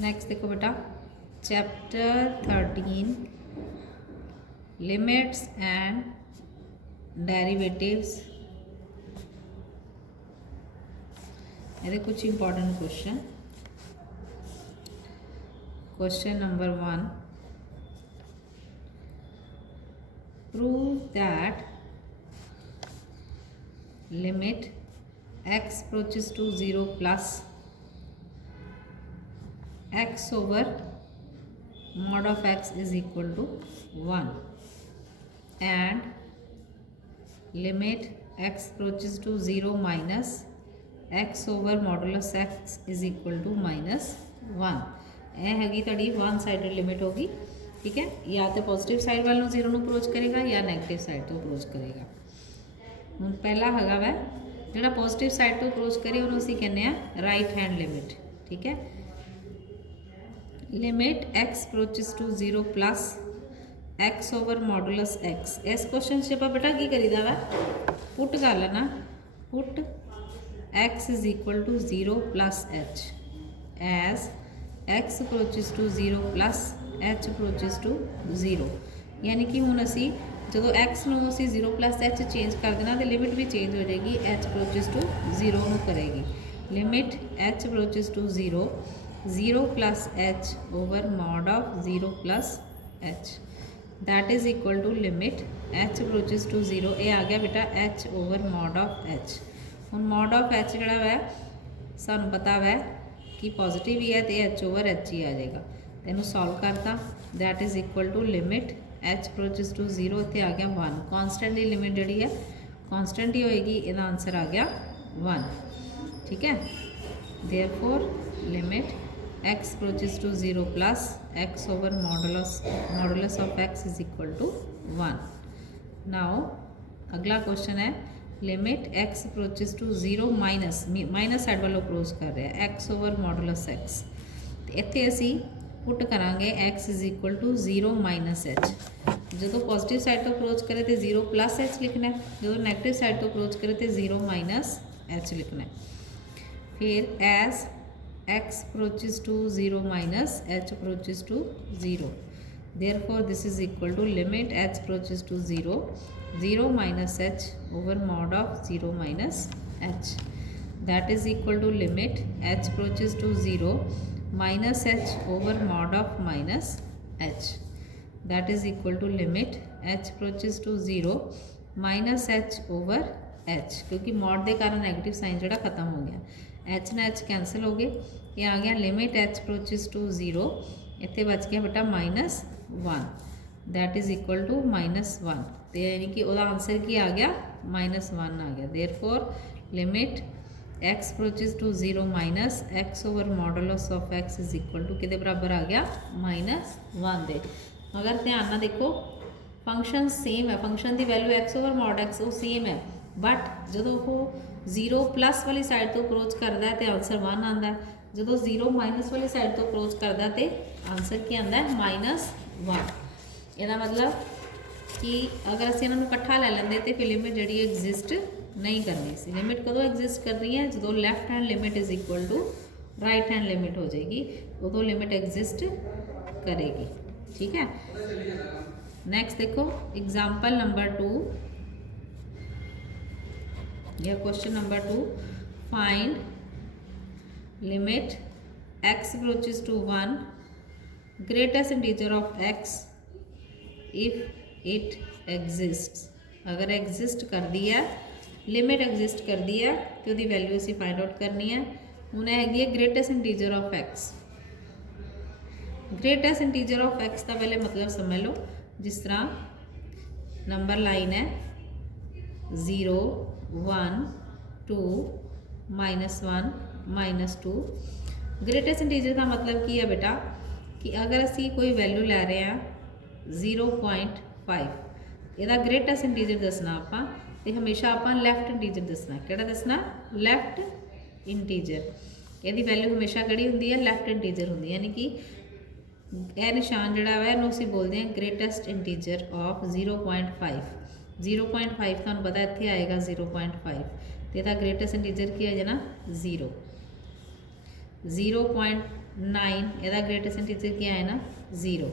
Next देखो बेटा chapter 13 limits and derivatives. ये कुछ important question. Question number 1, prove that limit x approaches to 0 plus x over mod of x is equal to 1 and limit x approaches to 0 minus x over modulus x is equal to minus 1। यह हैगी तुहाडी one sided limit होगी। ठीक है, या तो positive side वालों 0 ਨੂੰ अप्रोच करेगा या नैगेटिव साइड तो अप्रोच करेगा। ਹੁਣ पहला हैगा वै ਜਿਹੜਾ पॉजिटिव साइड तो अप्रोच करे ਉਹਨੂੰ ਅਸੀਂ ਕਹਿੰਦੇ ਆ राइट हैंड लिमिट। ठीक है, limit x approaches to 0 plus x over modulus x। इस क्वेश्चन से आप बेटा की करीदा वा पुट कर लेना, put x is equal to 0 plus h as x approaches to 0 plus h approaches to 0। यानी कि हुण असी जो x नूं असी 0 plus h चेंज कर देना तो लिमिट भी चेंज हो जाएगी, h approaches to 0 नूं करेगी। Limit h approaches to 0 0 plus h over mod of 0 plus h that is equal to limit h approaches to 0। ये आ गया बेटा h over mod of h। हम mod of h जड़ा वै सानू पता वै कि पॉजिटिव ही है तो h over h ही आ जाएगा। तेनू सॉल्व करता that is equal to limit h approaches to 0 इत्थे आ गया 1। कॉन्सटेंट की लिमिट जी है कॉन्सटेंट ही होएगी, इसका आंसर आ गया 1। ठीक है, therefore limit x approaches to 0 plus x over modulus of x is equal to 1। now अगला क्वेश्चन है limit x approaches to 0 minus side वालों अप्रोच कर रहे हैं x over modulus x। तो इत्थे असी पुट करांगे x is equal to 0 minus h। जो पॉजिटिव साइड तो अप्रोच करे तो 0 plus h लिखना है, जो नैगेटिव साइड तो अप्रोच करे तो 0 minus h लिखना है। फिर as x approaches to 0 minus h approaches to 0, therefore this is equal to limit h approaches to 0 0 minus h over mod of 0 minus h that is equal to limit h approaches to 0 minus h over mod of minus h that is equal to limit h approaches to 0 minus h over h, क्योंकि mod के कारण negative sign जोड़ा खत्म हो गया, H ना H cancel हो गए, ये आ गया लिमिट एच अप्रोचेस टू 0, इतने बच गया बेटा -1 दैट इज इक्वल टू -1। तो यानी कि वह आंसर की आ गया -1 आ गया। Therefore limit x approaches to 0 minus x over modulus of x is equal to कि बराबर आ गया -1 दे। मगर ध्यान ना देखो फंक्शन सेम है, फंक्शन की value x over mod x वो सेम है, बट जो वो 0 प्लस वाली साइड तो अप्रोच करता है तो आंसर 1 आता है, जो 0 माइनस वाली साइड तो अप्रोच करता है तो आंसर क्या आता है -1। इसका मतलब कि अगर असं इन्हों इकट्ठा लै लेंगे तो फिर लिमिट जी एग्जिस्ट नहीं करनी सी। लिमिट कदों एग्जिस्ट करनी है जो left hand limit is equal to right hand limit हो जाएगी, उदों लिमिट एग्जिस्ट करेगी। ठीक है, नैक्सट देखो एग्जाम्पल नंबर 2 या question number 2, find limit x approaches to 1 greatest integer of x if it exists. अगर एग्जिस्ट कर दी है लिमिट एग्जिस्ट कर दी है तो उसकी वैल्यू असी फाइंड आउट करनी है। हूँ हैगी है greatest integer of x। Greatest integer of x का पहले मतलब समझ लो, जिस तरह नंबर लाइन है 0 1 2 -1 -2। ग्रेटेस्ट इंटीजर का मतलब की है बेटा कि अगर असी कोई वैल्यू लै रहे हैं 0.5, यदा ग्रेटेस्ट इंटीजर दसना आपां तो हमेशा आपां लैफ्ट इंटीजर दसना। किहड़ा दसना? Left integer. यदी वैल्यू हमेशा किहड़ी हुंदी है? लैफ्ट इंटीजर हुंदी है। यानी कि यह निशान जिहड़ा वा इहनूं असीं बोलदे हां ग्रेटेस्ट इंटीजर ऑफ 0.5। 0.5 तुहानूं पता इत्थे आएगा 0.5 तो इसका ग्रेटेस्ट इंटीजर की है ना 0। 0.5 9 ਇਹਦਾ ग्रेटेस्ट इंटीजर ਕੀ ਆਇਆ ਨਾ 0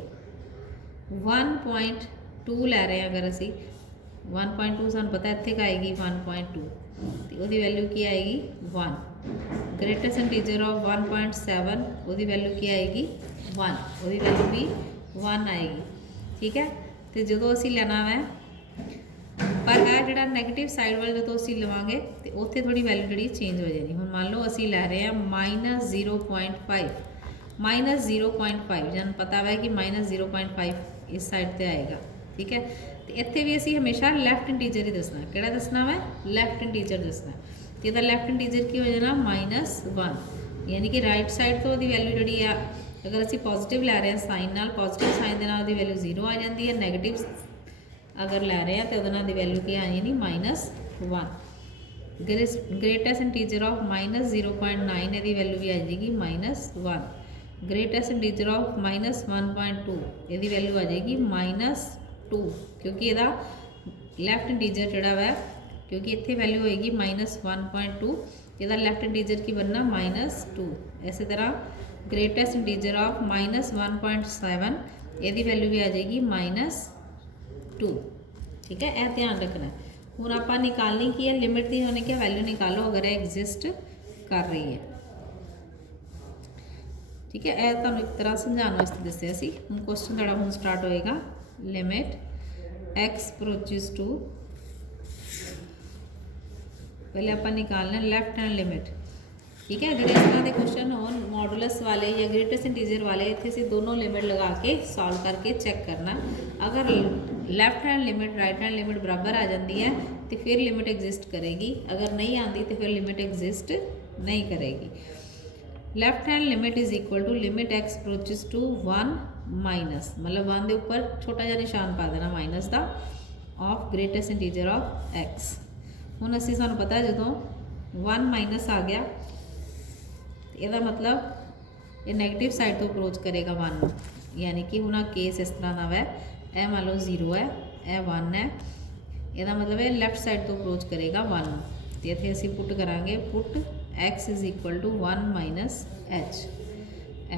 1.2 ਲੈ ਰਹੇ ਹਾਂ अगर ਅਸੀਂ 1.2 ਸਾਨੂੰ ਪਤਾ ਇੱਥੇ का आएगी 1.2 ਤੇ ਉਹਦੀ ਵੈਲਿਊ ਕੀ ਆਏਗੀ 1 ग्रेटेस्ट इंटीजर ऑफ 1.7 ਉਹਦੀ ਵੈਲਿਊ ਕੀ ਆਏਗੀ 1 ਉਹਦੀ ਵੈਲਿਊ ਵੀ 1 ਆਏਗੀ ठीक है। तो जो असी लेना है पर यह जोड़ा नैगेटिव साइड वाले जो असी लवेंगे तो उत्थे थोड़ी वैल्यू जी चेंज हो जाएगी। हुण मान लो असी लै रहे हैं -0.5 जन पता है कि -0.5 इस साइड पर आएगा ठीक है। तो इत्थे भी असी हमेशा लैफ्ट इंटीजर ही दसना किहड़ा दसना वा लैफ्ट इंटीजर दसना तो इसका लैफ्ट इंटीजर की हो जाना -1 यानी कि राइट साइड तो वैल्यू जी आ अगर असी पॉजिटिव लै रहे हैं साइन नाल पॉजिटिव साइन के नाल दी वैल्यू 0 आ जाती है नैगेटिव अगर लै रहे हैं तो उहदे नाल दी वैल्यू क्या आ जानी -1 ग्रेटेस्ट इंटीजर ऑफ -0.9 इसकी वैल्यू भी आ जाएगी -1 ग्रेटेस्ट इंटीजर ऑफ -1.2 इसकी वैल्यू आ जाएगी -2 क्योंकि इसका लैफ्ट इंटीजर जोड़ा वै क्योंकि इत्थे वैल्यू होएगी -1.2 इसका लैफ्ट इंटीजर की बनना -2 इस तरह ग्रेटेस्ट इंटीजर ऑफ -1.7 यदि वैल्यू भी आ जाएगी -2 ठीक है। यह ध्यान रखना हुण आपां निकालनी की है लिमिट की होने क्या वैल्यू निकालो अगर यह एग्जिस्ट कर रही है ठीक है। यह तुहानूं एक तरह समझाने वास्ते दस्सिया सी। हुण क्वेश्चन तुहाडा हुण स्टार्ट होएगा लिमिट एक्स अप्रोचिज टू पहले आपां निकालना लैफ्ट हैंड लिमिट ठीक है। जो इस तरह के क्वेश्चन हो मॉडुलस वाले या ग्रेटेस्ट इंटीजर वाले इतने से दोनों लिमिट लगा के सॉल्व करके चेक करना अगर left hand limit right hand limit बराबर आ जाती है तो फिर लिमिट एग्जिस्ट करेगी अगर नहीं आती तो फिर लिमिट एग्जिस्ट नहीं करेगी। Left hand limit is equal to limit x approaches to 1 minus मतलब 1 के उपर छोटा जहा निशान पा देना माइनस का of greatest integer of x. हुण असीं सानूं पता जो 1 माइनस आ गया ਇਹਦਾ मतलब ये नैगेटिव साइड तो अप्रोच करेगा 1 यानी कि हुण केस इस तरह का वै यह मान लो 0 है यह 1 है यदा मतलब है लैफ्ट साइड तो अप्रोच करेगा 1 तो इत्थे असीं पुट करांगे put x is equal to 1 minus h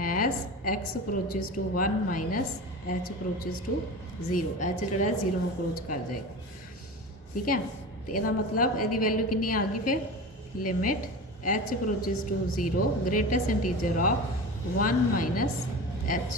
as x approaches to 1 minus h approaches to 0 h जो 0 अप्रोच कर जाएगा ठीक है। तो यदा मतलब यदी वैल्यू कितनी आ गई फिर limit h approaches to 0 greatest integer of 1 minus h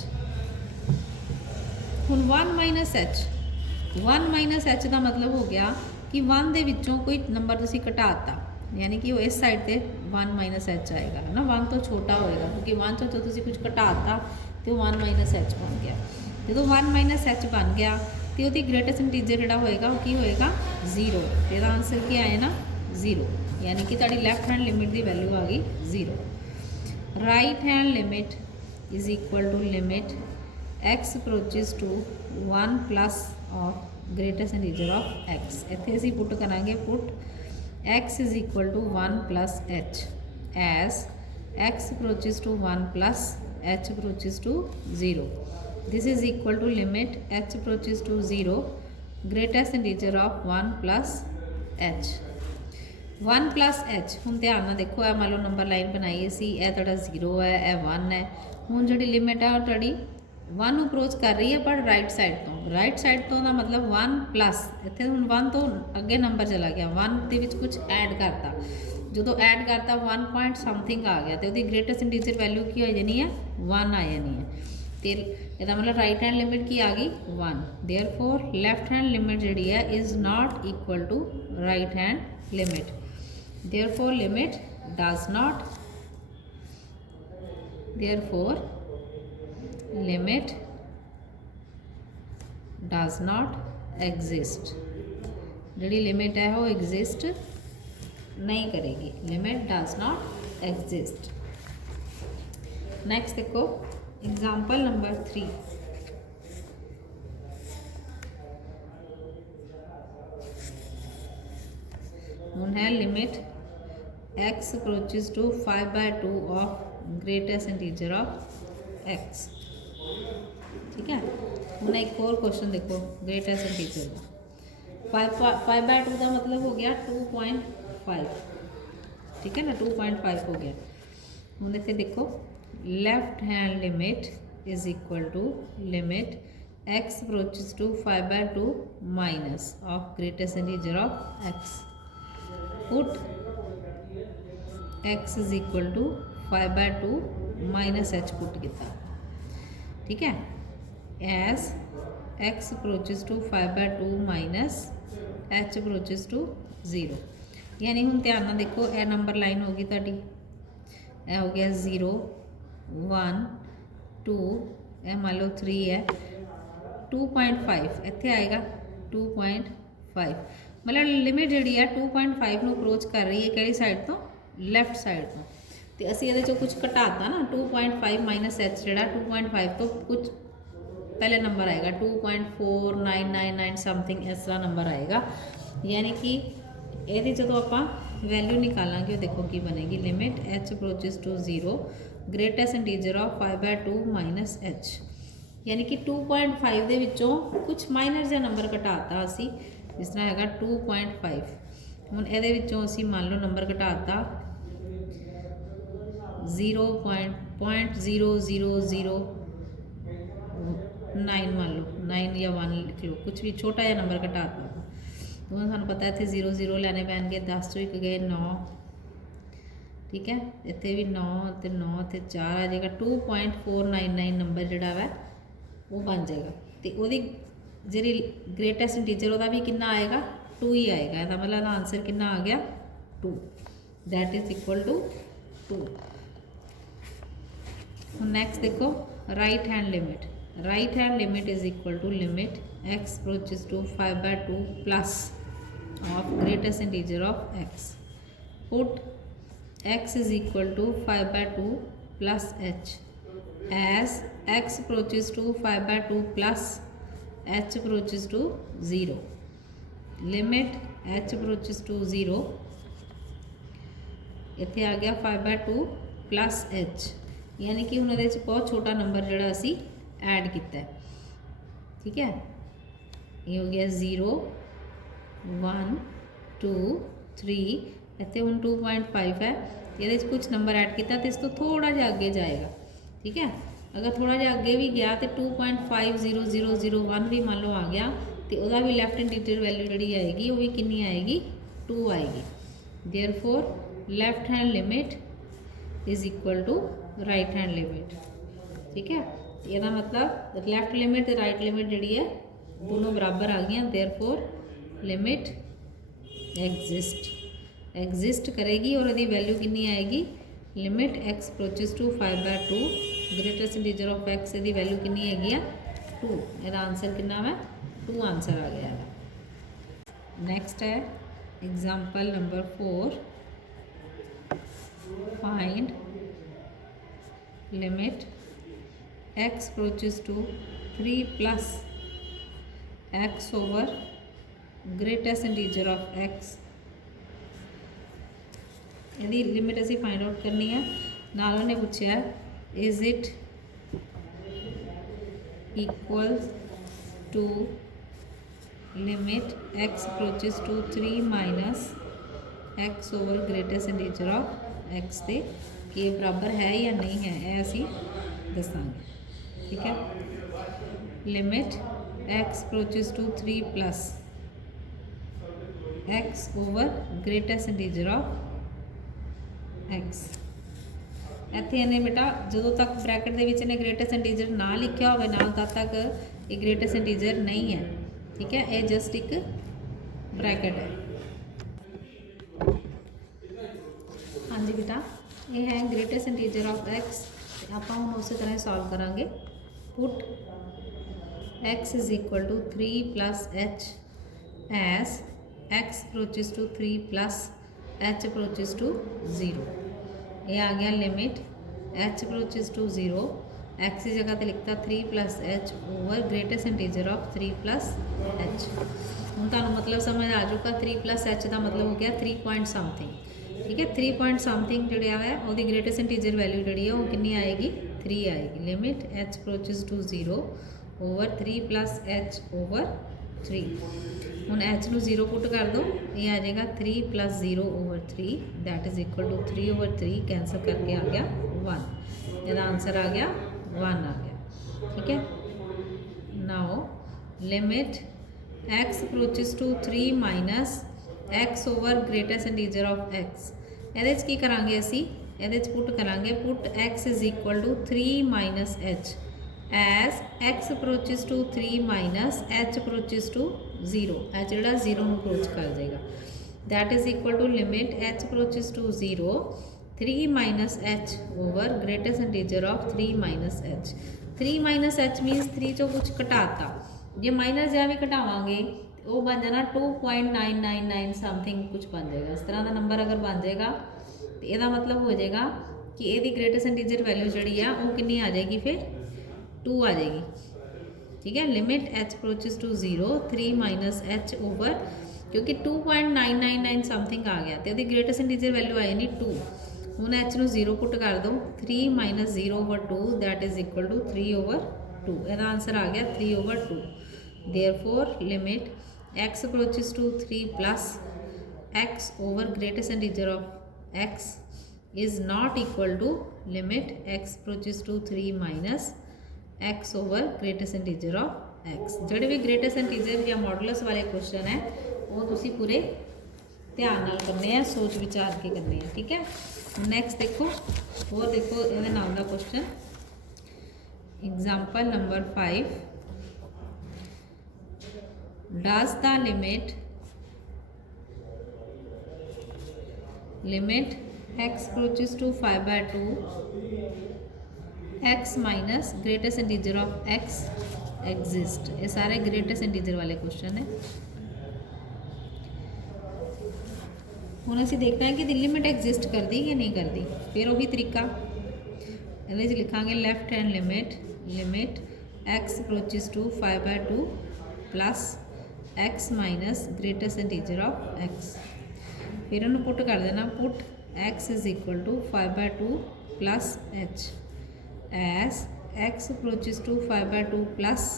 ਹੁਣ 1 minus h का मतलब हो गया कि 1 ਦੇ ਵਿੱਚੋਂ कोई नंबर ਤੁਸੀਂ ਘਟਾਤਾ यानी कि वो इस साइड ਤੇ 1 minus h आएगा है ना 1 तो छोटा होएगा क्योंकि 1 ਤੋਂ ਤੁਸੀਂ कुछ ਘਟਾਤਾ तो 1 minus h बन गया। ਜਦੋਂ 1 minus h बन गया तो ਉਹਦੀ ग्रेटेस्ट इंटीजर ਜਿਹੜਾ ਹੋਏਗਾ ਉਹ ਕੀ ਹੋਏਗਾ 0 ਇਹਦਾ आंसर ਕੀ आया ना 0 यानी कि ताड़ी लैफ्ट हैंड लिमिट की वैल्यू आ गई 0। Right hand limit is equal to limit x approaches to 1 plus of greatest integer of x इत्थे असीं पुट करांगे put x is equal to 1 plus h as x approaches to 1 plus h approaches to 0 this is equal to limit h approaches to 0 greatest integer of 1 plus h 1 plus h हुण ध्यान नाल देखो है मान लो number line बनाई असी यह तुहाडा 0 है यह 1 है हुण जिहड़ी लिमिट है तुहाडी 1 अप्रोच कर रही है पर राइट साइड तो दा मतलब 1 प्लस इत्थे हुण 1 तो अगे नंबर चला गया 1 दे विच कुछ ऐड करता जो ऐड करता 1 पॉइंट समथिंग आ गया तो उसकी ग्रेटेस्ट इंटीजर वैल्यू की हो जानी है 1 आ जानी है तो इसका मतलब राइट हैंड लिमिट की आ गई 1 देयरफॉर लैफ्ट हैंड लिमिट जिहड़ी है is not equal to right hand limit therefore limit does not exist जी लिमिट है वो एग्जिस्ट नहीं करेगी limit does not exist. Next देखो एग्जाम्पल नंबर 3 हुण है limit x approaches to 5/2 of greatest integer of x ठीक है। हमने एक और क्वेश्चन देखो ग्रेटेस्ट इंटीजर का 5/2 का मतलब हो गया 2.5 ठीक है ना 2.5 हो गया। हम इतने देखो left hand limit is equal to limit x approaches to 5/2 minus of greatest integer of x. Put x is equal to 5/2 minus h put किया, ठीक है, as x approaches to 5/2 minus h approaches to 0। यानी हुण ध्यान नाल देखो, यह number line होगी तुहाडी, यह हो गया 0 1 2, यह मान लो 3 है, 2.5 इत्थे आएगा 2.5, मतलब लिमिट जिहड़ी है 2.5 नूं अप्रोच कर रही है किहड़ी साइड तो, लैफ्ट साइड तो। तो असीं इहदे चों कुछ घटाता ना, 2.5 माइनस एच जिहड़ा 2.5 तो कुछ पहले नंबर आएगा 2.4999 समथिंग, इस तरह नंबर आएगा। यानी कि ये जो आप वैल्यू निकालेंगे, देखो की बनेगी, limit h approaches to 0 greatest integer of 5/2 minus h. यानी कि 2.5 दे विचों कुछ माइनर जहा नंबर घटाता असी, जिस तरह है 2.5। हुण इहदे विचों असी मान लो नंबर घटाता 0.0009, मान लो 9 या 1 लिख लो, कुछ भी छोटा जहा नंबर घटाता। तो सानू पता है इतने 0 0 लैने पैणगे, 10 चों 1 गए 9, ठीक है, इतने भी 9 तो 9 तो 4 आ जाएगा, 2.499 नंबर जोड़ा वै वो बन जाएगा। तो वो जी ग्रेटेस्ट इंटीजर वह भी कितना आएगा, 2 ही आएगा। इसका मतलब आंसर कितना आ गया, 2, that is equal to 2। Next देखो right hand limit, right hand limit is equal to limit x approaches to 5/2 plus of greatest integer of x. Put x is equal to 5/2 plus h as x approaches to 5/2 plus h approaches to 0. Limit h approaches to 0, इत्थे आ गया 5/2 plus h, यानी कि हुण इहदे च बहुत छोटा number जिहड़ा असी ऐड किया है, ठीक है। ये हो गया 0 1 2 3, इतने हूँ 2.5 है, ये कुछ नंबर ऐड किया तो इस तो थोड़ा जहा अगे जाएगा, ठीक है। अगर थोड़ा जहा अगे भी गया तो 2.50001 भी मान लो आ गया, तो वह भी लैफ्ट इंटीजर वैल्यू जी आएगी वो भी कितनी आएगी, 2 आएगी। Therefore left hand limit is equal to right hand limit, ठीक है। यदा मतलब लैफ्ट लिमिट तो राइट लिमिट जी है दोनों बराबर आ गई। देयरफॉर लिमिट एग्जिस्ट करेगी और यदि वैल्यू कितनी आएगी, limit x approaches to 5/2 greatest integer of x, यदि वैल्यू कितनी हैगी आ 2। यदा आंसर कितना है, 2 आंसर आ गया है। नैक्सट है example number 4, find limit x approaches to 3 plus x over greatest integer of x। यदि लिमिट असी फाइंड आउट करनी है, नाल उन्हें पूछा is it equal to limit x approaches to 3 minus x over greatest integer of x दे कि बराबर है या नहीं है, यह असी दसांगे, ठीक है। Limit x approaches to 3 plus x over greatest integer of x। इत्थे इन्हें बेटा जो तक ब्रैकेट दे विच इन्हें ग्रेटेस्ट इंटीजर ना लिखा होवे नाल तक ये ग्रेटेस्ट इंटीजर नहीं है, ठीक है। ये जस्ट एक ब्रैकेट है। हाँ जी बेटा, ये है ग्रेटेस्ट इंटीजर ऑफ x। आप उस तरह सॉल्व करांगे। Put x is equal to 3 plus h as x approaches to 3 plus h approaches to 0। ये आ गया limit h approaches to 0, x की जगह पे लिखता 3 plus h over greatest integer of 3 plus h. हूँ तुहानू मतलब समझ आ जाऊगा, 3 प्लस एच का मतलब हो गया 3 पॉइंट समथिंग, ठीक है। 3 पॉइंट समथिंग जोड़ा है वो ग्रेटेस्ट इंटीजर वैल्यू जी है वो कितनी आएगी, 3 आएगी। Limit h approaches to 0 over 3 plus h over 3। हूँ h नू 0 पुट कर दो, ये आ जाएगा 3 plus 0 over 3 that is equal to 3 over 3 cancel करके आ गया 1। ਇਹਦਾ आंसर आ गया 1 आ गया। ठीक है, now limit x approaches to 3 minus x over greatest integer of x। ਇਹਦੇ 'ਚ ਕੀ ਕਰਾਂਗੇ ਅਸੀਂ, ਇਹਦੇ 'ਚ ਪੁੱਟ ਕਰਾਂਗੇ put x is equal to 3 minus h as x approaches to 3 minus h approaches to 0। ਇਹ ਜਿਹੜਾ 0 ਨੂੰ ਅਪਰੋਚ ਕਰ ਜਾਏਗਾ, that is equal to limit h approaches to 0 3 minus h over greatest integer of 3 minus h। 3 minus h मीनस 3 चो कुछ घटाता, जे minus जहाँ भी घटावांगे वो बन जाना 2.999 समथिंग कुछ बन जाएगा। इस तरह का नंबर अगर बन जाएगा तो यदा मतलब हो जाएगा कि यदी ग्रेटेस्ट इंटीजर वैल्यू जी है वो कितनी आ जाएगी, फिर 2 आ जाएगी। ठीक है, limit h approaches to 0 3 minus h over, क्योंकि 2.999 समथिंग आ गया तो यदि ग्रेटेस्ट इंटीजर वैल्यू आई नहीं 2। हूँ h ਨੂੰ 0 पुट कर दो, 3 minus 0 over 2 that is equal to 3 over 2। ਇਹਦਾ आंसर आ गया 3 over 2। Therefore limit x approaches to 3 plus x over greatest integer of x is not equal to limit x approaches to 3 minus x over greatest integer of x। ਜਿਹੜੇ ਵੀ greatest integer या modulus वाले question है वो तुसी पूरे ध्यान नाल करने हैं, सोच विचार के करने हैं। ठीक है, नैक्सट देखो और देखो ये नाम का question example number 5। Does the limit x approaches to 5/2 x minus greatest integer of x exist. ये सारे ग्रेटेस्ट इंटीजर वाले क्वेश्चन है। ਹੁਣ ਅਸੀਂ देखना है कि लिमिट एग्जिस्ट करती या नहीं करती। फिर वही तरीका ये लिखांगे left hand limit x approaches to 5/2 plus x minus greatest integer of x। फिर उन्होंने पुट कर देना put x is equal to 5/2 plus h as x approaches to 5/2 plus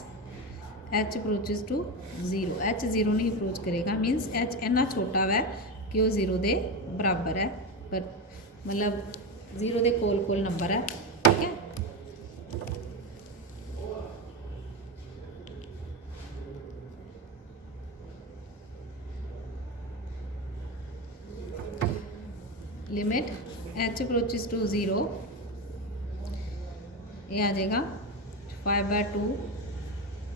h approaches to 0। h 0 नहीं अप्रोच करेगा, मीनस h इन्ना छोटा वै कि वो 0 के बराबर है, पर मतलब 0 के कोल कोल नंबर है। ठीक है, लिमिट h अप्रोचेस टू 0 ये आ जाएगा 5/2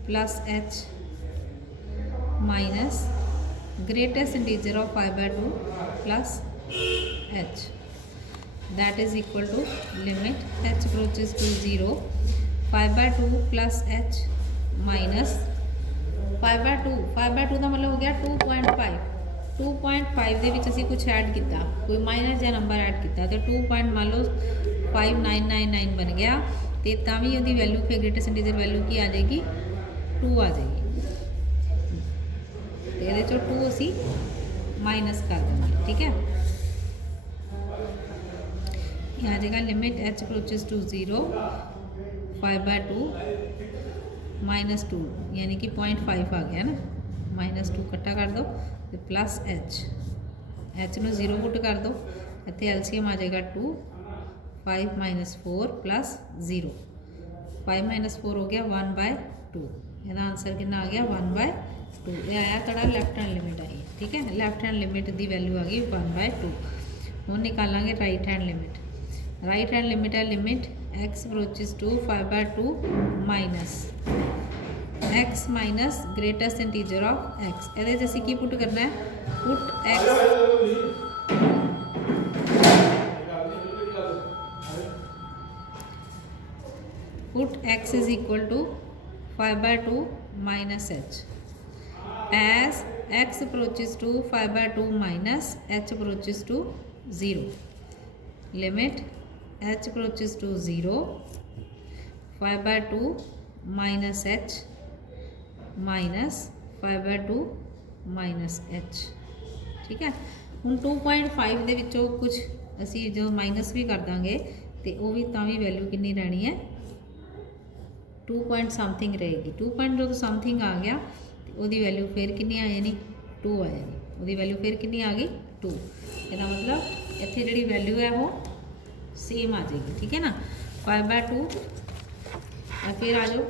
plus h minus greatest integer of 5/2 plus h that is equal to limit h approaches to 0 5/2 plus h minus 5/2 का मतलब हो गया 2.5 2.5 ਦੇ ਵਿੱਚ ਅਸੀਂ ਕੁਝ ਐਡ ਕੀਤਾ, ਕੋਈ ਮਾਈਨਸ ਜਿਹਾ ਨੰਬਰ ਐਡ ਕੀਤਾ ਤੇ 2. ਮੰਨ ਲਓ 5999 ਬਣ ਗਿਆ ਤੇ ਤਾਂ ਵੀ ਉਹਦੀ ਵੈਲਿਊ ਫਿਰ ਗ੍ਰੇਟੈਸਟ ਇੰਟੀਜਰ ਵੈਲਿਊ ਕੀ ਆ ਜਾਏਗੀ 2 ਆ ਜਾਏਗੀ। ਤੇ ਇਹਦੇ ਚੋਂ 2 ਅਸੀਂ ਮਾਈਨਸ ਕਰ ਦੇਵਾਂਗੇ। ठीक है, ये आ जाएगा limit h approaches to 0 5/2 minus 2 यानी कि 0.5 आ गया ना, -2 इकट्ठा कर दो तो प्लस h में 0 पुट कर दो, इतने एलसीएम आ जाएगा 2 5 माइनस 4 प्लस 0 5 माइनस 4 हो गया 1/2। इसका आंसर कितना आ गया 1/2। ये आया तड़ा लैफ्ट हैंड लिमिट आई। ठीक है, लैफ्ट हैंड लिमिट की वैल्यू आ गई 1/2। हम निकालेंगे right hand limit. Right hand limit है limit x approaches to 5/2 minus x minus greatest integer of x। ये असी की पुट करना है put x is equal to 5/2 minus h as x approaches to 5/2 minus h approaches to 0। Limit h approaches to 0 5/2 minus h minus 5/2 minus h। ठीक है, हम 2.5 ਦੇ ਵਿੱਚੋਂ कुछ ਅਸੀਂ जो माइनस भी कर देंगे तो वो भी ਤਾਂ ਵੀ वैल्यू कितनी रहनी है 2 पॉइंट समथिंग रहेगी। 2 पॉइंट जो समथिंग आ गया तो वो वैल्यू फिर कितनी आ जानी 2 आ जानी, वो वैल्यू फिर कितनी आ गई 2। इसका मतलब इतने जी वैल्यू है वो सेम आ जाएगी। ठीक है ना, 5/2 फिर आ जाओ,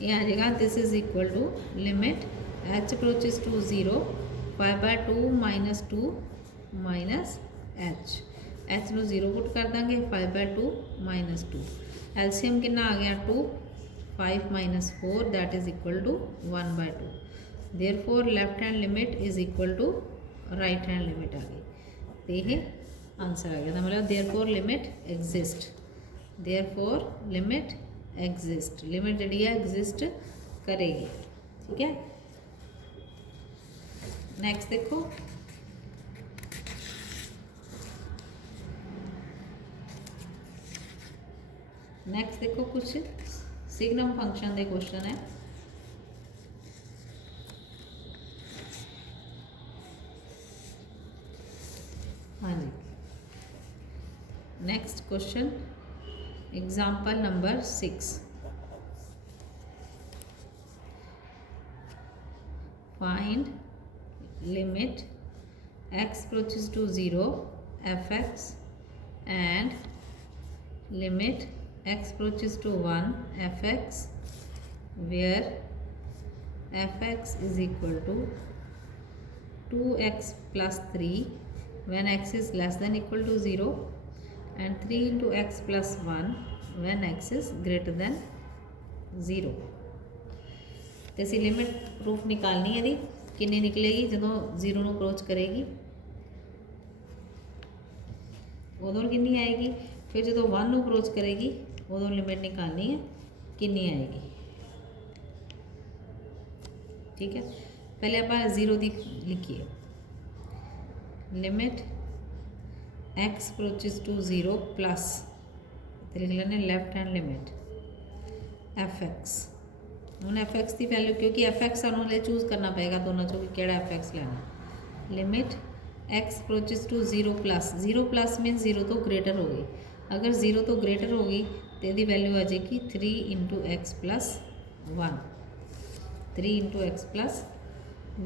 ये आ जाएगा this is equal to limit h approaches to 0 5/2 -2 minus h, h ਨੂੰ 0 पुट कर देंगे 5/2 -2, एलसीएम कितना आ गया 2, 5 - 4 that is equal to 1/2, therefore left hand limit is equal to right hand limit आ गई, तो ये आंसर आ गया था, मतलब therefore limit exist, therefore limit exist, limit जी है एग्जिस्ट करेगी। ठीक है, नेक्स्ट देखो कुछ सिग्नम फंक्शन के क्वेश्चन है। हाँ जी, next question example number 6, find limit x approaches to 0 fx and limit x approaches to 1 fx where fx is equal to 2x plus 3 when x is less than equal to 0 and 3 into x plus 1 when x is greater than 0। तो असी limit proof निकालनी है, किन्नी निकलेगी जो 0 ਨੂੰ approach करेगी उदों किन्नी आएगी, फिर जो 1 ਨੂੰ अप्रोच करेगी उदों लिमिट निकालनी है किन्नी आएगी। ठीक है, पहले आप 0 की लिखिए, limit x approaches to 0 plus लिख लेने लैफ्ट हैंड लिमिट fx, हूँ fx की वैल्यू क्योंकि fx सानू हले चूज करना पेगा दोनों चो कि केड़ा fx लेना, limit x approaches to 0 plus, 0 plus means 0 तो ग्रेटर हो गई, अगर 0 तो ग्रेटर हो गई तो यदी वैल्यू आ जाएगी 3 into x plus 1, 3 into x plus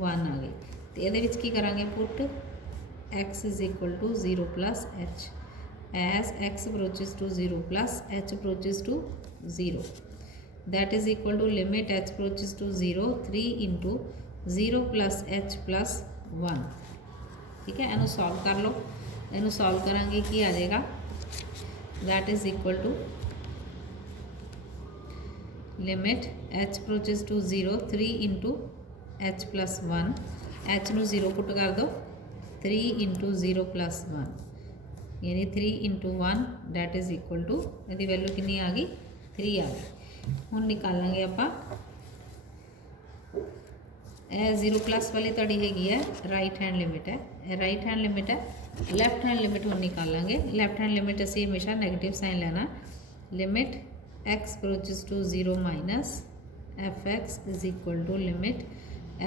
1 आ गई, तो ये की करांगे put x is equal to 0 plus h as x approaches to 0 plus h approaches to 0, that is equal to limit h approaches to 0 3 into 0 plus h plus 1। ठीक है, इनू solve कर लो, इनू सॉल्व करांगे की आ जाएगा, that is equal to limit h approaches to 0 3 into h plus 1, h नू 0 put कर दो 3 into 0 plus 1 यानी 3 into 1 that is equal to यदि वैल्यू कितनी आ गई 3 आ गई। हुण निकालेंगे आपां 0 प्लस वाली तड़ी हैगी है राइट हैंड लिमिट है, राइट हैंड लिमिट है, लैफ्ट हैंड लिमिट हुण निकालेंगे। लैफ्ट हैंड लिमिट असीं हमेशा नैगेटिव साइन लेना, limit x approaches to 0 minus fx is equal to limit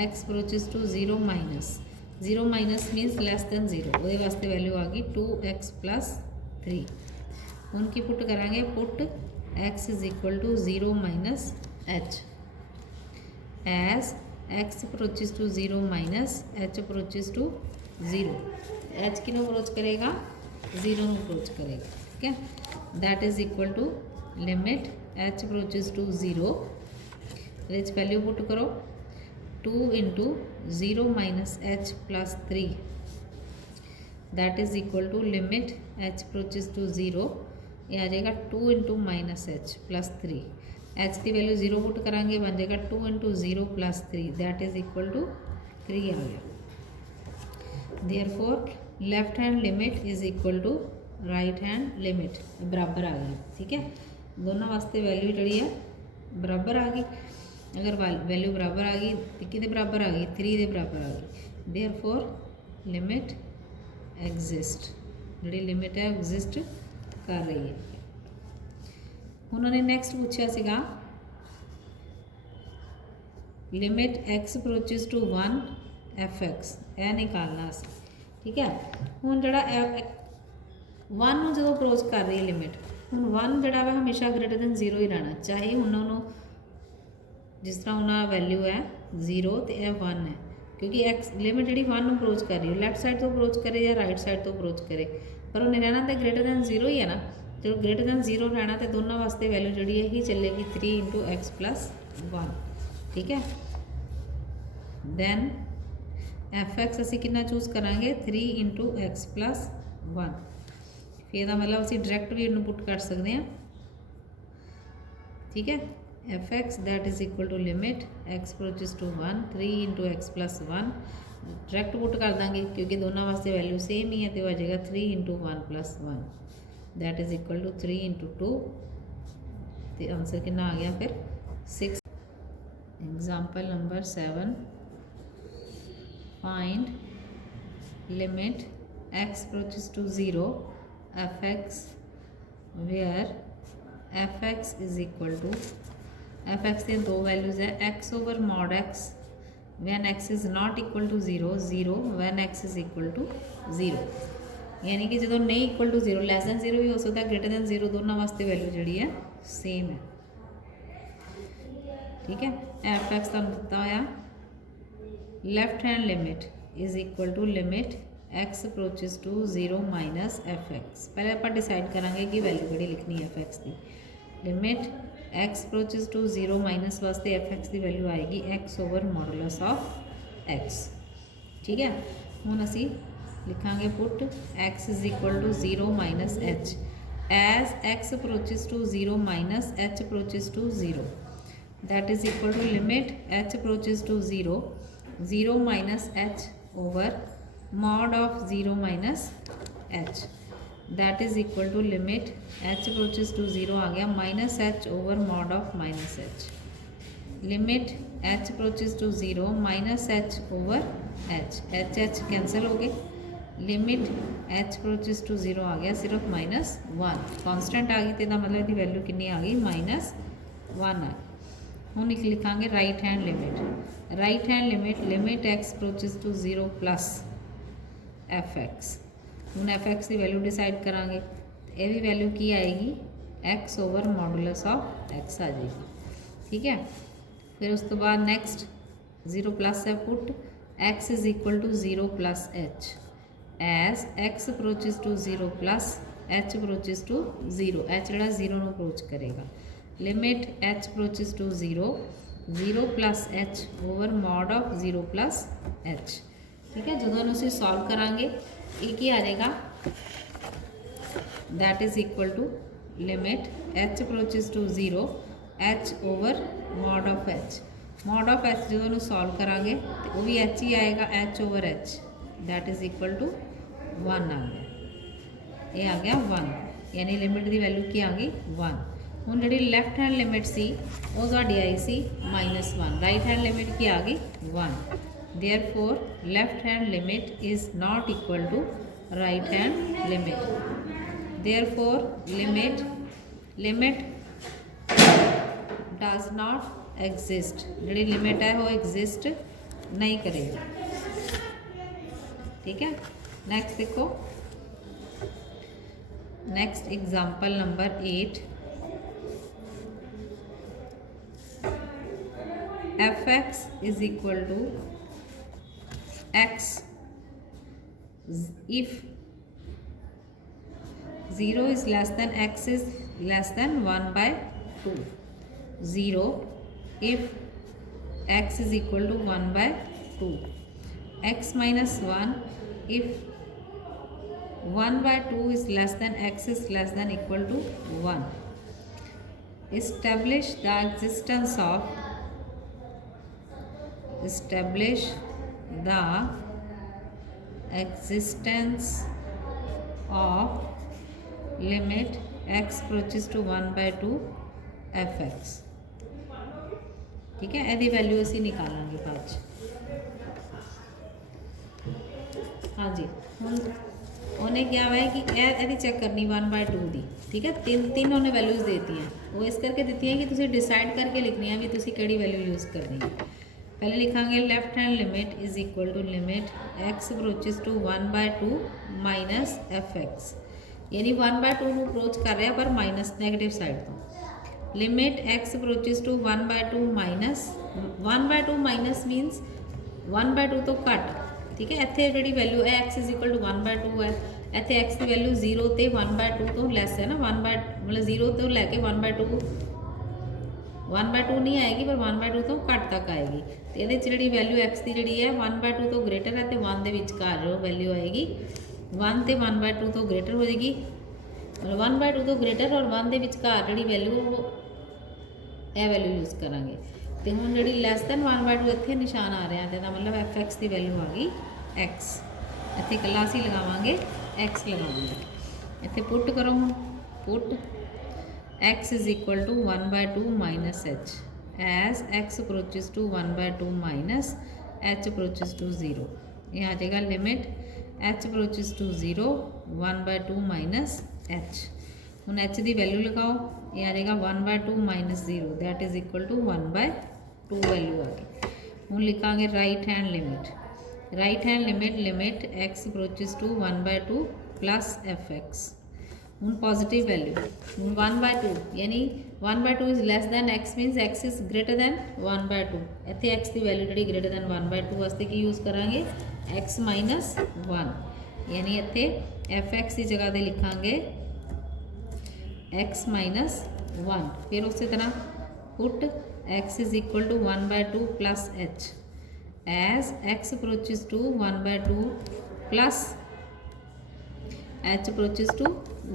x approaches to 0 minus 0 minus means less than 0, वो वास्ते value आ गई 2x प्लस 3। उनकी पुट करांगे, put x is equal to 0 minus h as x approaches to 0 minus h approaches to 0, h किनू approach करेगा 0 approach करेगा। ठीक है, that is equal to limit h approaches to 0, value put करो 2 into 0 minus h plus 3 that is equal to limit h approaches to 0, ये आ जाएगा 2 into minus h plus 3, h की वैल्यू 0 पुट करांगे बन जाएगा 2 into 0 plus 3 that is equal to 3 आ गया। therefore left hand limit is equal to right hand limit बराबर आ गई। ठीक है, दोनों वास्ते वैल्यू जी है बराबर आ गई, अगर वैल्यू बराबर आ गई तो कि बराबर आ गई 3 के बराबर आ गई, देयरफॉर लिमिट एग्जिस्ट, जी लिमिट है एग्जिस्ट कर रही है। उन्होंने नैक्सट पूछा सीगा limit x approaches to 1 fx, यह निकालना सी। ठीक है, हुण जिहड़ा 1 नूं जो अप्रोच कर रही है लिमिट, हुण 1 जिहड़ा वा हमेशा ग्रेटर दैन 0 ही रहना, चाहे हुण उन्होंने जिस तरह उन्होंने वैल्यू है 0 तो यह 1 है, क्योंकि एक्स लिमिट जी 1 अप्रोच कर रही है, लैफ्ट साइड तो अप्रोच करे या राइट साइड तो अप्रोच करे, पर उन्हें रहना तो ग्रेटर दैन 0 ही है ना। जो ग्रेटर दैन 0 रहना तो दोनों वास्ते वैल्यू जी है ही चलेगी 3 इंटू एक्स प्लस 1। ठीक है, दैन एफ एक्स असी कितना चूज करांगे 3 इंटू एक्स प्लस 1। फिर मतलब असी डायरैक्ट भी इनू पुट कर सकते हैं। ठीक है, f x that is equal to limit x approaches to 1 3 into x plus 1 direct put कर देंगे क्योंकि दोनों वास्ते वैल्यू सेम ही है, तो आ जाएगा 3 into 1 plus 1 that is equal to 3 into 2, तो आंसर कितना आ गया फिर 6। Example number 7, find limit x approaches to 0 f x where f x is equal to f x दी दो वैल्यूज़ है x over mod x when x is not equal to 0 0 when x is equal to 0, यानी कि जो नहीं equal to 0 lace than 0 भी हो सकता है, ग्रेटर दैन 0 दोनों वास्ते वैल्यू जी है सेम है। ठीक है, एफ एक्स तुहानूं दिता होया left hand limit is equal to limit x approaches to 0 minus f x. पहले आप डिसाइड करांगे कि वैल्यू किहड़ी लिखनी है एफ एक्स की। Limit x approaches to 0 minus वास्ते एफ एक्स की वैल्यू आएगी x over modulus of x. ठीक है, हुण असी लिखांगे put x is equal to 0 minus h as x approaches to 0 minus h approaches to 0 that is equal to limit h approaches to 0 0 minus h over mod of 0 minus h that is equal to limit h approaches to 0 आ गया minus h over mod of minus h limit h approaches to 0 minus h over h cancel हो गए limit h approaches to 0 आ गया सिर्फ -1 constant आ गई तो इसका मतलब इसकी वैल्यू कितनी आ गई -1 आ। हुण लिखांगे right hand limit x approaches to 0 plus f x. हूँ एफ एक्स की वैल्यू डिसाइड करांगे, ये भी वैल्यू की आएगी x over modulus of x आ जाएगी। ठीक है, फिर उस तो बाद नैक्सट 0 प्लस है put x is equal to 0 plus h as x approaches to 0 plus h approaches to 0 h जोड़ा 0 को अप्रोच करेगा limit h approaches to 0 0 plus h over mod of 0 plus h. ठीक है, जो उसे सॉल्व करांगे एक ही आ जाएगा that is equal to limit h approaches to 0 h over mod of h जो सॉल्व करांगे तो वो भी एच ही आएगा h over h that is equal to 1 आ गया, ये आ गया 1 यानी लिमिट की वैल्यू की आ गई 1। हुण जी लैफ्ट हैंड लिमिट सी वो साडी आई सी -1, राइट हैंड लिमिट की आ गई 1। Therefore, left hand limit is not equal to right hand limit. Therefore, limit does not exist. जी लिमिट है वो एग्जिस्ट नहीं करेगी। ठीक है, नेक्स्ट देखो, next example number 8 f x is equal to x if 0 is less than x is less than 1 by 2 0 if x is equal to 1 by 2 x minus 1 if 1 by 2 is less than x is less than equal to 1 establish the existence of limit x approaches to 1 by 2 F x. ठीक है, यदि value असी निकालेंगे बाद। हाँ जी, हम उन्हें क्या है कि यदि चेक करनी 1 by 2 दी। ठीक है, तीन उन्हें वैल्यूज़ देती हैं, वो इस करके दी है कि तुम डिसाइड करके लिखनी है भी तुम किहड़ी वैल्यू यूज़ करनी है। पहले लिखांगे left hand limit is equal to limit x approaches to 1 by 2 minus f x, यानी 1 by 2 अप्रोच कर रहा पर माइनस नैगेटिव साइड तो। Limit x approaches to 1 by 2 minus 1 by 2 minus minus 1 by 2 तो घट। ठीक है, इतने जी वैल्यू है x is equal to 1 by 2 है, ਇੱਥੇ x ਦੀ ਵੈਲਿਊ 0 ਤੇ 1/2 ਤੋਂ ਲੈਸ ਹੈ ਨਾ, 1 मतलब 0 ਤੋਂ ਲੈ ਕੇ 1/2 नहीं आएगी पर 1/2 ਤੋਂ ਘੱਟ ਤੱਕ ਆਏਗੀ। ਤੇ ਇਹਦੇ 'ਚ ਜਿਹੜੀ ਵੈਲਿਊ x ਦੀ ਜਿਹੜੀ ਹੈ 1/2 ਤੋਂ ਗ੍ਰੇਟਰ ਹੈ ਤੇ 1 ਦੇ ਵਿਚਕਾਰ ਜੋ ਵੈਲਿਊ ਆਏਗੀ 1 ਤੇ 1/2 ਤੋਂ ਗ੍ਰੇਟਰ ਹੋ ਜਾਏਗੀ, मतलब 1/2 ਤੋਂ ਗ੍ਰੇਟਰ ਔਰ 1 ਦੇ ਵਿਚਕਾਰ ਜਿਹੜੀ ਵੈਲਿਊ ਇਹ ਵੈਲਿਊ ਯੂਜ਼ ਕਰਾਂਗੇ। ਤੇ ਹੁਣ ਜਿਹੜੀ ਲੈਸ ਦੈਨ 1/2 ਇੱਥੇ ਨਿਸ਼ਾਨ ਆ ਰਿਹਾ ਤੇ ਇਹਦਾ ਮਤਲਬ fx ਦੀ ਵੈਲਿਊ ਆ ਗਈ x। ਇੱਥੇ ਇਕੱਲਾ ਅਸੀਂ ਲਗਾਵਾਂਗੇ x ਲਗਾਵਾਂਗੇ। ਇੱਥੇ ਪੁੱਟ ਕਰੋ ਹੁਣ, ਪੁੱਟ x is equal to 1/2 minus h as x approaches to 1/2 minus h approaches to 0। ये आ जाएगा limit h approaches to 0 1/2 minus h। ਹੁਣ h ਦੀ ਵੈਲਿਊ ਲਗਾਓ, ये आ जाएगा 1/2 minus 0 that is equal to 1/2 value आ गई। ਹੁਣ ਲਿਖਾਂਗੇ right hand limit, right hand limit x approaches to 1/2 plus fx। हूँ पॉजिटिव वैल्यू 1/2 यानी 1/2 is less than x मीनस x is greater than 1/2। इतने x की वैल्यू जी ग्रेटर दैन 1/2 वास्ते की यूज़ करांगे x माइनस 1, यानी इतने fx की जगह पर लिखांगे x माइनस 1। फिर उस तरह put x is equal to 1/2 plus h as x approaches to 1/2 plus h approaches to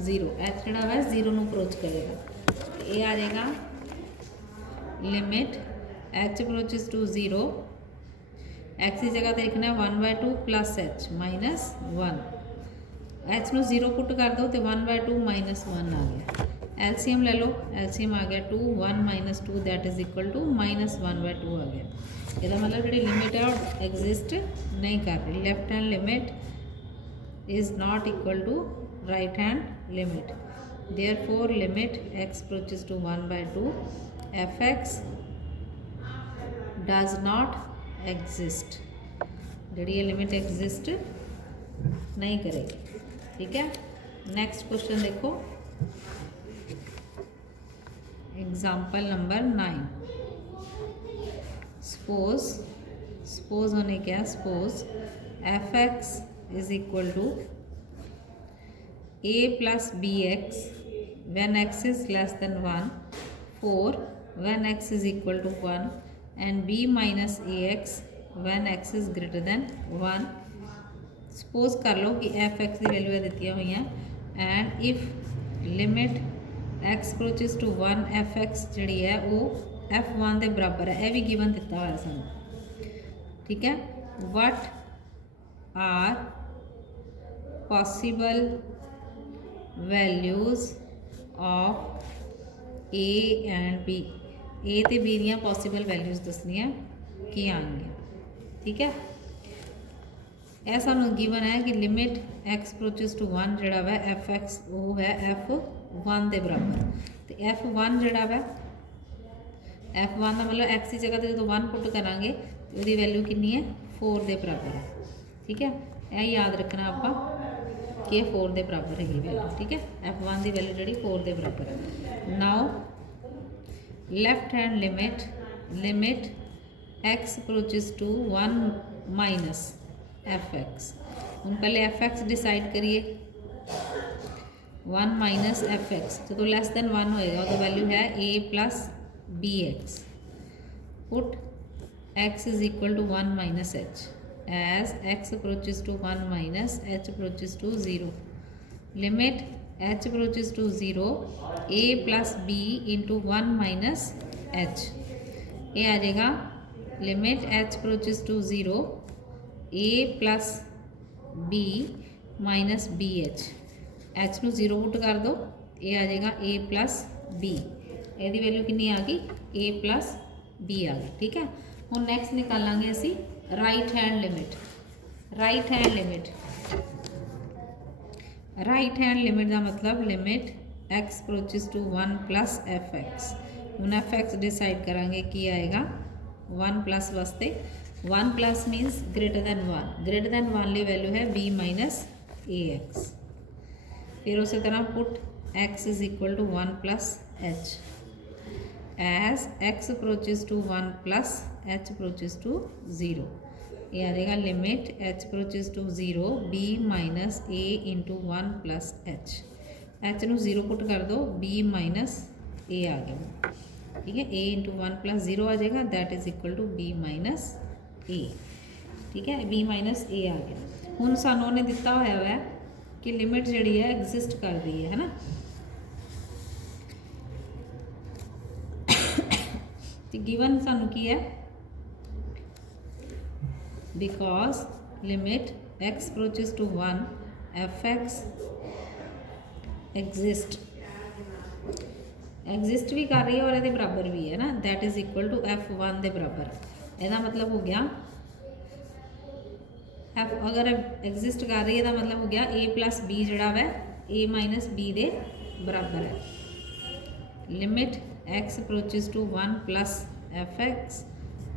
0। h जोड़ा है 0 ਨੂੰ ਅਪਰੋਚ ਕਰੇਗਾ, ਇਹ ਆ ਜਾਏਗਾ limit h approaches to 0। x ਦੀ ਜਗ੍ਹਾ ਤੇ ਲਿਖਣਾ 1/2 plus h minus 1। h ਨੂੰ 0 ਪੁੱਟ ਕਰ ਦੋ ਤੇ 1/2 minus 1 ਆ ਗਿਆ। एलसीएम ले लो, एलसीएम आ गया 2 1 minus 2 that is equal to minus 1/2 आ गया। ਇਹਦਾ मतलब जी लिमिट है और एग्जिस्ट नहीं कर रही। Left hand limit is not equal to right hand limit, therefore limit x approaches to 1/2 fx does not exist. जी ये लिमिट एग्जिस्ट नहीं करेगी। ठीक है, नेक्स्ट क्वेश्चन देखो, एग्जाम्पल नंबर 9। सपोज होने क्या, सपोज fx इज इक्वल टू a plus bx when x is less than 1, 4 when x is equal to 1 and b minus ax when x is greater than 1। Suppose कर लो कि fx की value दित्तियां हुई हैं and if limit x approaches to 1 fx जी है वो f1 के बराबर है, यह भी गिवन दिता हुआ सानू। ठीक है, what are possible values of a and b। a ते b दियां पॉसिबल वैल्यूज दसनियां की आएंगियां। ठीक है, यह सानू गिवन है कि लिमिट x approaches to 1 जोड़ा वा fx वो है f1 के बराबर। तो f1 जोड़ा वा f1 का मतलब x की जगह तो जो 1 पुट करांगे तो उसकी वैल्यू कितनी है 4 के बराबर है। ठीक है, यह याद रखना आप कि 4 के बराबर है वैल्यू। ठीक है, f1 की वैल्यू जी 4 के बराबर है। Now left hand limit x approaches to 1 minus fx। हम पहले fx डिसाइड करिए, 1 माइनस fx जो लैस दैन 1 होएगा तो वैल्यू है a plus bx। Put x is equal to 1 minus h as x approaches to 1 minus h approaches to 0। Limit h approaches to 0 a plus b into 1 minus h। ये आ जाएगा limit h approaches to 0 a plus b minus b h. H में 0 put कर दो, ये आ जाएगा a plus b। यदि वैल्यू कितनी आ गई a प्लस b आ गई। ठीक है, हम नैक्सट निकालेंगे असी right hand limit. Right hand limit का मतलब limit x approaches to 1 plus fx। हम fx डिसाइड करांगे की आएगा 1 प्लस वास्ते 1 plus means greater than 1, greater than 1 ली वैल्यू है b माइनस ax। फिर उस तरह put x is equal to 1 plus h as x approaches to 1 plus h approaches to 0। ये आ जाएगा limit h approaches to 0 b minus a into 1 plus h. H नू 0 put कर दो, बी माइनस ए आ गया, ठीक है। ए इंटू 1 प्लस 0 आ जाएगा, that is equal to b minus a, ठीक है। बी माइनस ए आ गया। हुण सानू उन्हें दिता होया है कि लिमिट जिहड़ी है एग्जिस्ट करती है ना, तो गिवन सानू की है because limit x approaches to 1 f x exist भी कर रही है और ये बराबर भी है ना, that is equal to F1 के बराबर। यदा मतलब हो गया एफ अगर एग्जिस्ट कर रही है तो मतलब हो गया ए प्लस बी जड़ा वै ए माइनस बी के बराबर है। Limit x approaches to 1 plus f x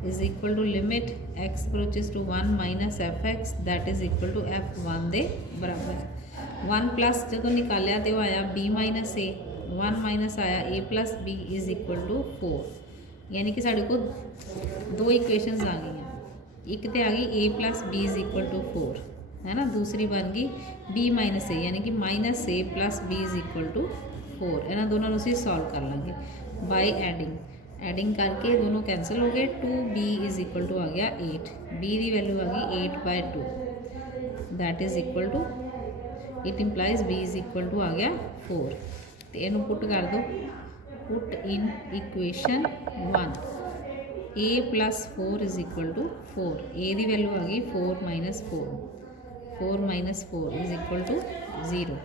is equal to limit x approaches to 1 minus f x that is equal to F1 के बराबर है। 1 प्लस जो निकालिया तो आया बी माइनस ए, 1 माइनस आया a plus b is equal to 4, यानी कि साढ़े को दो इक्वेशनस आ गई हैं। एक तो आ गई a plus b is equal to 4 है ना, दूसरी बन गई बी माइनस ए यानी कि minus a plus b is equal to 4। इन्होंने दोनों असीं सॉल्व कर लेंगे बाय एडिंग करके दोनों कैंसल हो गए। 2b इज इक्वल टू आ गया 8, b की वैल्यू आ गई 8/2 that is equal to it implies b is equal to आ गया 4। तो इनू पुट कर दो, put in equation 1 a plus 4 is equal to 4, a की वैल्यू आ गई 4 माइनस 4 इज इक्वल टू 0,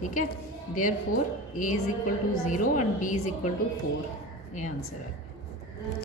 ठीक है। Therefore a is equal to 0 and b is equal to 4, ये आंसर है।